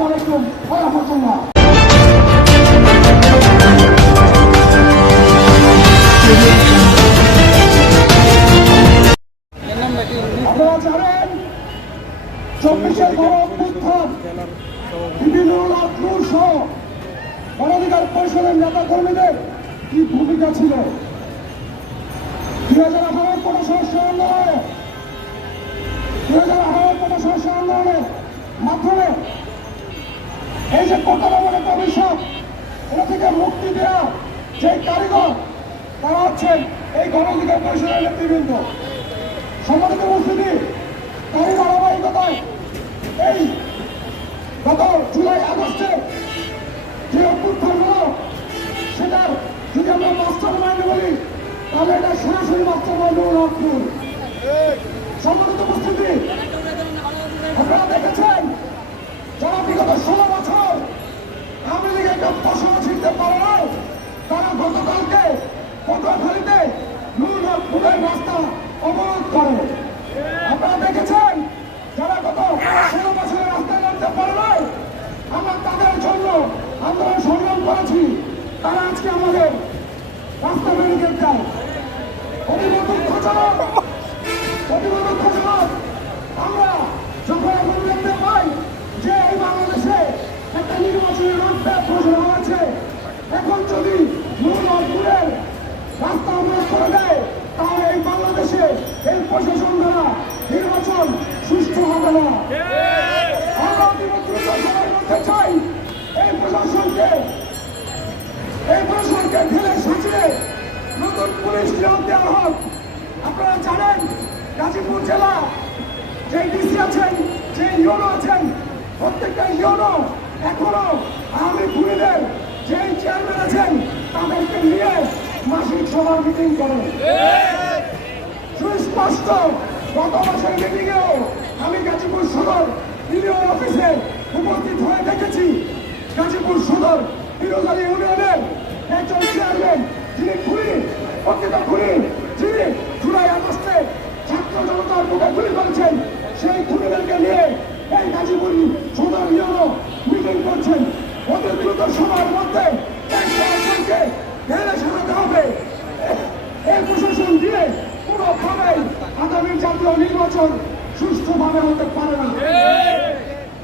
আসসালামু আলাইকুম ওয়া রাহমাতুল্লাহ। আপনারা জানেন 24-এর গণ-অভ্যুত্থান বিভিন্ন নূর সহ মানবাধিকার পরিষদের নেতা কর্মীদের কি ভূমিকা ছিল 2018 কোটা সংস্কার আন্দোলনে 2018 কোটা সংস্কার আন্দোলনের মাধ্যমে এই যে কোটা দমনের কমিশন এটা থেকে মুক্তি দেওয়া যে কারিগর তারা হচ্ছেন এই গণঅধিকার পরিষদের নেতৃবৃন্দ। সম্মানিত উপস্থিতি, তারই ধারাবাহিকতায় এই গত জুলাই আগস্টে যে অভ্যুত্থান হলো সেটার যদি আমরা মাস্টার মাইন্ড বলি তাহলে এটা সরাসরি মাস্টার মাইন্ড রংপুর। সম্মানিত উপস্থিতি, আপনারা দেখেছেন যারা বিগত 16 বছর আওয়ামী লীগের পশম ছিঁড়তে পারে নাই তারা গতকালকে পটুয়াখালীতে নূরের রাস্তা অবরোধ করে। আপনারা দেখেছেন যারা গত 16 বছরের রাস্তায় নামতে পারে নাই আমরা তাদের জন্য আন্দোলন সংগ্রাম করেছি, তারা আজকে আমাদের রাস্তা ব্যারিকেড দেয়। অতি দুঃখজনক আমরা যখন এখন দেখতে পাই যে এই বাংলাদেশে একটা নির্বাচনের রোডম্যাপ ঘোষণা হয়েছে, এখন যদি নূরের রাস্তা অবরোধ করে দেয় তাহলে এই বাংলাদেশে এই প্রশাসন দ্বারা নির্বাচন সুষ্ঠু হবে না। আমরা অতিরিক্ত সময় করতে চাই এই প্রশাসনকে ঢেলে সাজিয়ে নতুন পুলিশ নিয়োগ দেওয়া হোক। আপনারা জানেন গাজীপুর জেলা যে ডিসি আছেন, যে ইউনো আছেন, প্রত্যেকটা ইউনো এখনো আওয়ামী খুনিদের যে চেয়ারম্যান আছেন তাদেরকে নিয়ে মাসিক সভা মিটিং করেন। সুস্পষ্ট গত মাসের মিটিংয়েও আমি গাজীপুর সদর ইউনিয়ন অফিসে উপস্থিত হয়ে দেখেছি গাজীপুর সদর বিরোধী ইউনিয়নের একজন চেয়ারম্যান যিনি প্রকৃত খুনি, যিনি জুলাই আগস্টে ছাত্র জনতার বুকে গুলি করেছেন, সেই খুনিদেরকে নিয়ে এই গাজীপুর সদর ইউনিয়ন মিটিং করছেন। অতি দ্রুত সময়ের মধ্যে এই প্রশাসনকে ঢেলে সাজাতে হবে। এই প্রশাসন দিয়ে কোনোভাবেই আগামী জাতীয় নির্বাচন সুষ্ঠুভাবে হতে পারে না।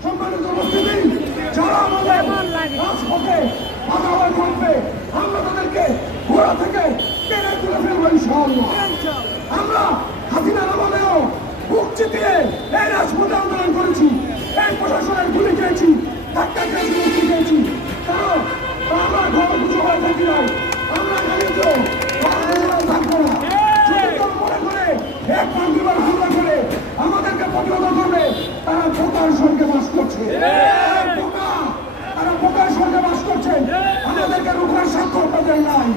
সম্মানিত উপস্থিতি, যারা আমাদের রাজপথে আদালত করবে আমরা তাদেরকে ঘোড়া থেকে টেনে তুলে ফেলবো ইনশাআল্লাহ। আমরা হাসিনার আমলেও বুক চিতিয়ে এই রাজপথে আন্দোলন করেছি, এই প্রশাসনের গুলি খেয়েছি, ধাক্কা খেয়েছি, মুক্তি খেয়েছি, কারণ আমরা ঘর কিছু হয়ে থাকি নাই, আমরা জানিত থাকবো না। মনে করে একবার দুবার হামলা করে আমাদেরকে প্রতিহত করবে, তারা বোকার সঙ্গে বাস করছে, তারা বোকার সঙ্গে বাস করছে, আমাদেরকে রুখার স্বাক্ষর তাদের নাই।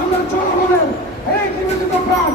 আমরা জনগণের এই নিবেদিত প্রাণ